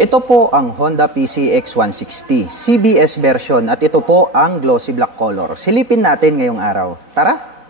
Ito po ang Honda PCX 160 CBS version at ito po ang glossy black color. Silipin natin ngayong araw. Tara!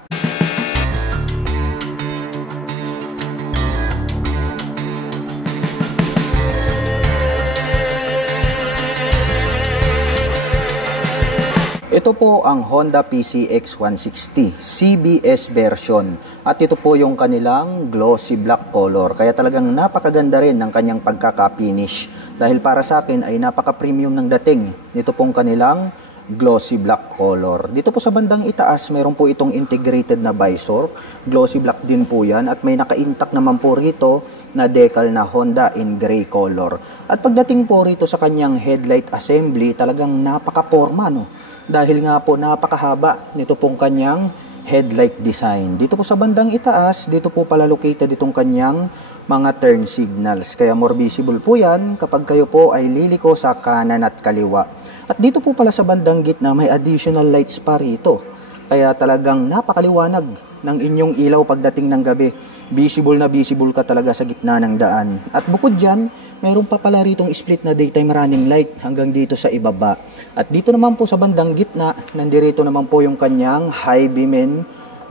Ito po ang Honda PCX 160 CBS version at ito po yung kanilang glossy black color. Kaya talagang napakaganda rin ng kanyang pagkaka-finish. Dahil para sa akin ay napaka-premium ng dating nito pong kanilang glossy black color. Dito po sa bandang itaas, mayroon po itong integrated na visor. Glossy black din po yan at may naka-intact naman po rito na decal na Honda in gray color. At pagdating po rito sa kanyang headlight assembly, talagang napaka-forma, no? Dahil nga po napakahaba nito pong kanyang headlight design. Dito po sa bandang itaas, dito po pala located itong kanyang mga turn signals. Kaya more visible po yan kapag kayo po ay liliko sa kanan at kaliwa. At dito po pala sa bandang gitna may additional lights pa rito. Kaya talagang napakaliwanag ng inyong ilaw pagdating ng gabi. Visible na visible ka talaga sa gitna ng daan. At bukod dyan, mayroon pa pala ritong split na daytime running light hanggang dito sa ibaba. At dito naman po sa bandang gitna, nandirito naman po yung kanyang high beam and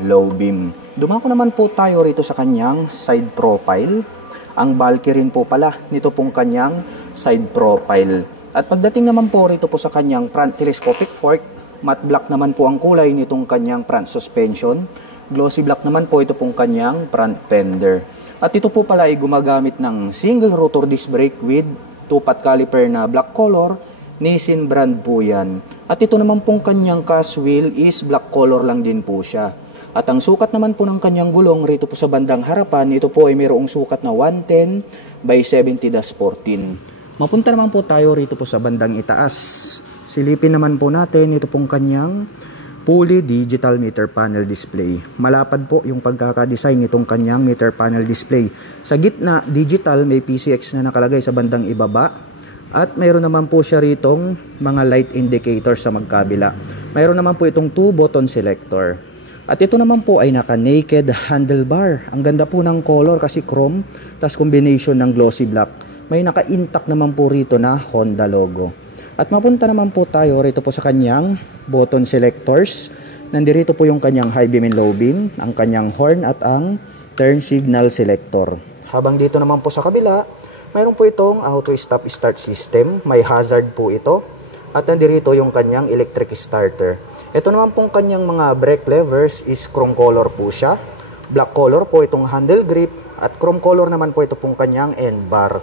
low beam. Dumako naman po tayo rito sa kanyang side profile. Ang bulky rin po pala nito pong kanyang side profile. At pagdating naman po rito po sa kanyang front telescopic fork, matte black naman po ang kulay nitong kanyang front suspension. Glossy black naman po ito pong kanyang front fender. At ito po pala ay gumagamit ng single rotor disc brake with 2-pot caliper na black color. Nissin brand po yan. At ito naman pong kanyang cast wheel is black color lang din po siya. At ang sukat naman po ng kanyang gulong rito po sa bandang harapan, ito po ay mayroong sukat na 110 by 70-14. Mapunta naman po tayo rito po sa bandang itaas. Silipin naman po natin ito pong kanyang fully digital meter panel display. Malapad po yung pagkakadesign nitong kanyang meter panel display. Sa gitna, digital, may PCX na nakalagay sa bandang ibaba. At mayroon naman po siya ritong mga light indicators sa magkabila. Mayroon naman po itong 2-button selector. At ito naman po ay naka-naked handlebar. Ang ganda po ng color kasi chrome, tas combination ng glossy black. May naka-intact naman po rito na Honda logo. At mapunta naman po tayo rito po sa kanyang button selectors. Nandirito po yung kanyang high beam and low beam, ang kanyang horn at ang turn signal selector. Habang dito naman po sa kabila, mayroon po itong auto stop start system. May hazard po ito. At nandirito yung kanyang electric starter. Ito naman pong kanyang mga brake levers is chrome color po siya. Black color po itong handle grip at chrome color naman po ito pong kanyang end bar.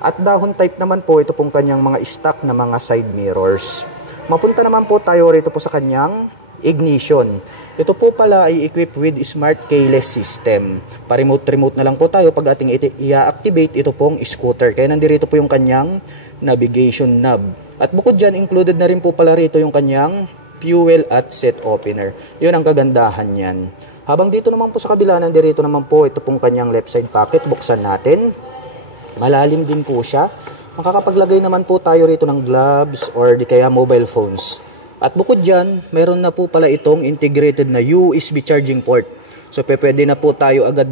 At dahon type naman po ito pong kanyang mga stock na mga side mirrors. Mapunta naman po tayo rito po sa kanyang ignition. Ito po pala ay equipped with smart keyless system. Pa-remote na lang po tayo pag ating i-activate ito pong scooter. Kaya nandirito po yung kanyang navigation knob. At bukod dyan, included na rin po pala rito yung kanyang fuel at set opener. Yun ang kagandahan yan. Habang dito naman po sa kabila, nandirito naman po ito pong kanyang left side pocket. Buksan natin. Malalim din po siya. Makakapaglagay naman po tayo rito ng gloves or di kaya mobile phones. At bukod dyan, mayroon na po pala itong integrated na USB charging port. So pwede na po tayo agad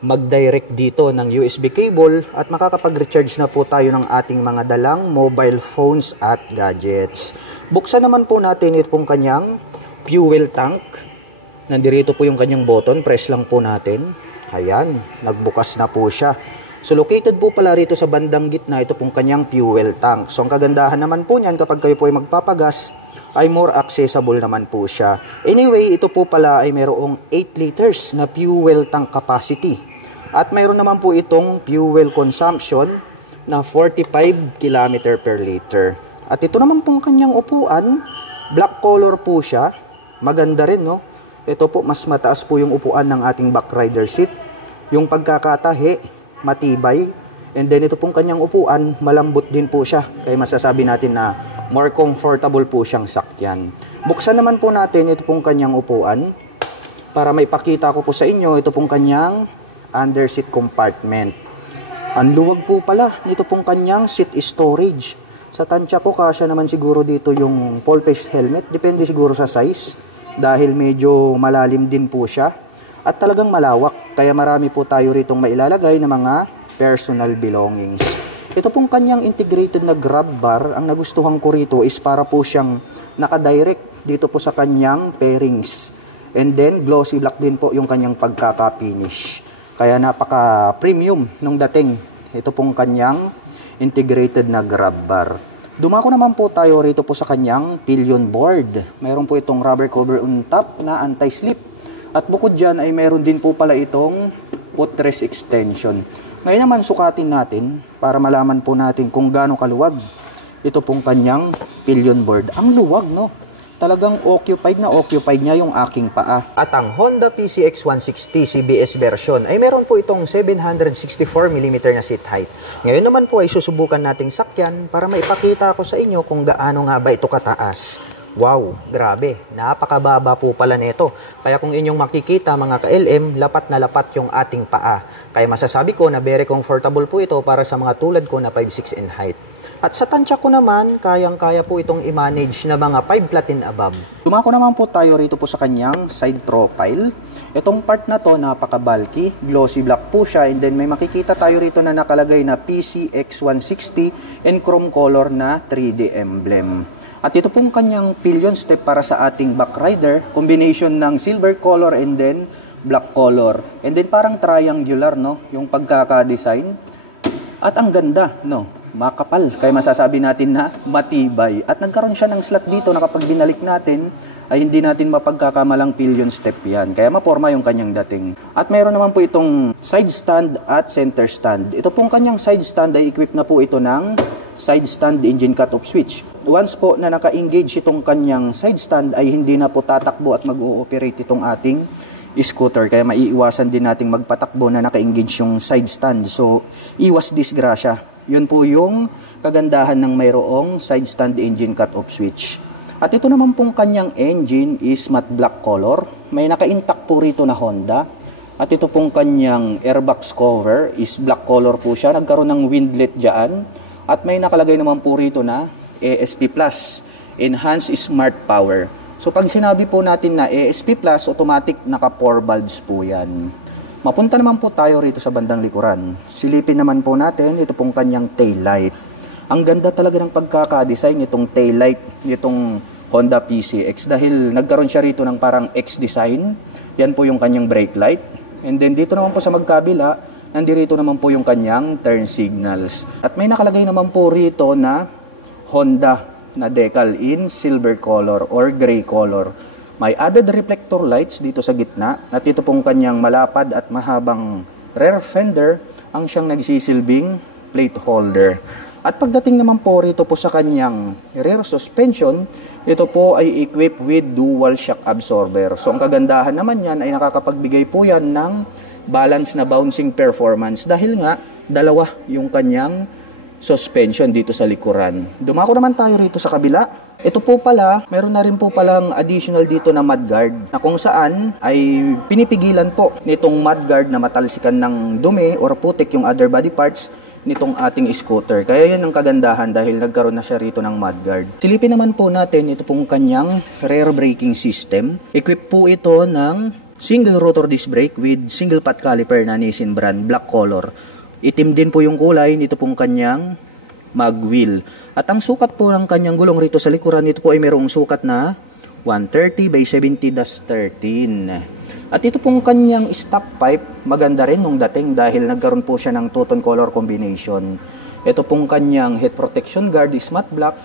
mag-direct dito ng USB cable at makakapag-recharge na po tayo ng ating mga dalang mobile phones at gadgets. Buksan naman po natin ito pong kanyang fuel tank. Nandirito po yung kanyang button. Press lang po natin. Ayan, nagbukas na po siya. So located po pala rito sa bandang gitna ito pong kanyang fuel tank. So ang kagandahan naman po niyan kapag kayo po ay magpapagas ay more accessible naman po siya. Anyway, ito po pala ay mayroong 8 liters na fuel tank capacity. At mayroon naman po itong fuel consumption na 45 km per liter. At ito naman pong kanyang upuan, black color po siya. Maganda rin, no? Ito po, mas mataas po yung upuan ng ating back rider seat. Yung pagkakatahi, matibay. And then ito pong kanyang upuan, malambot din po siya. Kaya masasabi natin na more comfortable po siyang sakyan. Buksan naman po natin ito pong kanyang upuan. Para may pakita ko po sa inyo, ito pong kanyang under seat compartment. Ang luwag po pala nito pong kanyang seat storage. Sa tansya ko, kasya naman siguro dito yung full face helmet. Depende siguro sa size. Dahil medyo malalim din po siya. At talagang malawak. Kaya marami po tayo ritong mailalagay na mga personal belongings. Ito pong kanyang integrated na grab bar, ang nagustuhan ko rito is para po siyang nakadirect dito po sa kanyang pairings. And then, glossy black din po yung kanyang pagkaka-finish. Kaya napaka-premium nung dating. Ito pong kanyang integrated na grab bar. Dumako naman po tayo rito po sa kanyang pillion board. Meron po itong rubber cover on top na anti-slip. At bukod dyan ay meron din po pala itong footrest extension. Ngayon naman sukatin natin para malaman po natin kung gaano kaluwag ito pong kanyang pillion board. Ang luwag, no? Talagang occupied niya yung aking paa. At ang Honda PCX 160 CBS version ay meron po itong 764mm na seat height. Ngayon naman po ay susubukan nating sakyan para maipakita ko sa inyo kung gaano nga ba ito kataas. Wow, grabe. Napakababa po pala nito. Kaya kung inyong makikita mga ka-LM, lapat na lapat yung ating paa. Kaya masasabi ko na very comfortable po ito para sa mga tulad ko na 5'6" in height. At sa tansya ko naman, kayang-kaya po itong i-manage na mga 5 flat and above. Dumako naman po tayo rito po sa kanyang side profile. Itong part na to, napaka-bulky, glossy black po siya, and then may makikita tayo rito na nakalagay na PCX 160 and chrome color na 3D emblem. At ito pong kanyang pillion step para sa ating back rider, combination ng silver color and then black color. And then parang triangular, no, yung pagkaka-design. At ang ganda, no, makapal. Kaya masasabi natin na matibay. At nagkaroon siya ng slot dito na kapag binalik natin, ay hindi natin mapagkakamalang pillion step yan. Kaya maporma yung kanyang dating. At mayroon naman po itong side stand at center stand. Ito pong kanyang side stand ay equipped na po ito ng side stand engine cut-off switch. Once po na naka-engage itong kanyang side stand ay hindi na po tatakbo at mag-ooperate itong ating scooter. Kaya maiiwasan din nating magpatakbo na naka-engage yung side stand. So, iwas disgrasya. Yun po yung kagandahan ng mayroong side stand engine cut-off switch. At ito naman pong kanyang engine is matte black color. May naka-intact po rito na Honda. At ito pong kanyang airbox cover is black color po siya. Nagkaroon ng windlet dyan. At may nakalagay naman po rito na ASP Plus, Enhanced Smart Power. So pag sinabi po natin na ASP Plus, automatic naka 4 bulbs po yan. Mapunta naman po tayo rito sa bandang likuran. Silipin naman po natin ito pong kanyang tail light. Ang ganda talaga ng pagkaka-design nitong tail light nitong Honda PCX dahil nagkaroon siya rito ng parang X-design. Yan po yung kanyang brake light. And then dito naman po sa magkabila, nandirito naman po yung kanyang turn signals. At may nakalagay naman po rito na Honda na decal in silver color or gray color. May added reflector lights dito sa gitna at ito pong kanyang malapad at mahabang rear fender ang siyang nagsisilbing plate holder. At pagdating naman po rito po sa kanyang rear suspension, ito po ay equipped with dual shock absorber. So ang kagandahan naman yan ay nakakapagbigay po yan ng balance na bouncing performance dahil nga dalawa yung kanyang suspension dito sa likuran. Dumako naman tayo rito sa kabila. Ito po pala, meron na rin po palang additional dito na mudguard na kung saan ay pinipigilan po nitong mudguard na matalsikan ng dumi or putik yung other body parts nitong ating scooter. Kaya yan ang kagandahan dahil nagkaroon na siya rito ng mudguard. Silipin naman po natin ito pong kanyang rear braking system. Equipped po ito ng single rotor disc brake with single pot caliper na Nissin brand, black color. Itim din po yung kulay nito pong kanyang mag wheel. At ang sukat po ng kanyang gulong rito sa likuran, ito po ay mayroong sukat na 130 by 70-13. At ito pong kanyang stock pipe, maganda rin nung dating dahil nagkaroon po siya ng two-tone color combination. Ito pong kanyang head protection guard is matte black.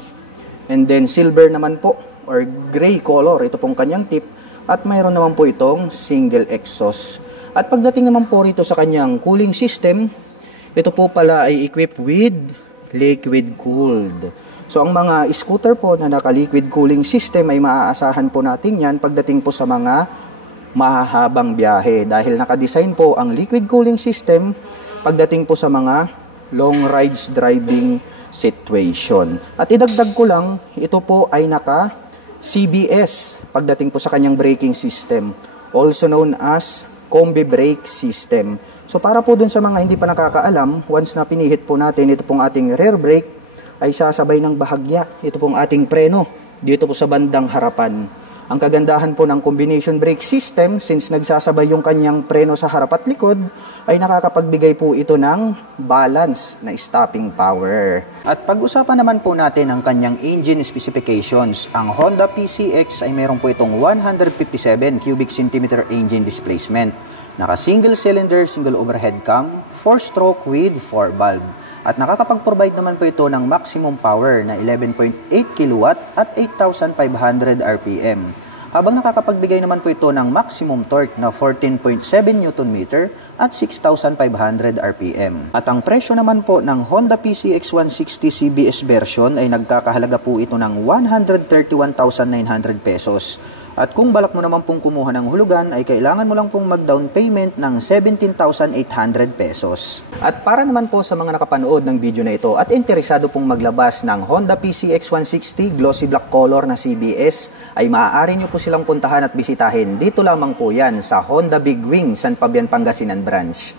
And then silver naman po or gray color, ito pong kanyang tip. At mayroon naman po itong single exhaust. At pagdating naman po rito sa kanyang cooling system, ito po pala ay equipped with liquid cooled. So ang mga scooter po na naka-liquid cooling system ay maaasahan po natin yan pagdating po sa mga mahahabang biyahe dahil naka-design po ang liquid cooling system pagdating po sa mga long rides driving situation. At idagdag ko lang, ito po ay naka CBS pagdating po sa kanyang braking system, also known as combi brake system. So para po dun sa mga hindi pa nakakaalam, once na pinihit po natin ito pong ating rear brake, ay sasabay ng bahagya ito pong ating preno dito po sa bandang harapan. Ang kagandahan po ng combination brake system, since nagsasabay yung kanyang preno sa harap at likod, ay nakakapagbigay po ito ng balance na stopping power. At pag-usapan naman po natin ang kanyang engine specifications. Ang Honda PCX ay meron po itong 157 cubic centimeter engine displacement. Naka single cylinder, single overhead cam, 4-stroke with 4 valve. At nakakapag-provide naman po ito ng maximum power na 11.8 kW at 8,500 RPM. Habang nakakapagbigay naman po ito ng maximum torque na 14.7 Nm at 6,500 RPM. At ang presyo naman po ng Honda PCX 160 CBS version ay nagkakahalaga po ito ng 131,900 pesos. At kung balak mo naman pong kumuha ng hulugan, ay kailangan mo lang pong mag-down payment ng 17,800 pesos. At para naman po sa mga nakapanood ng video na ito at interesado pong maglabas ng Honda PCX 160 glossy black color na CBS, ay maaari nyo po silang puntahan at bisitahin. Dito lamang po yan sa Honda Big Wing, San Fabian, Pangasinan branch.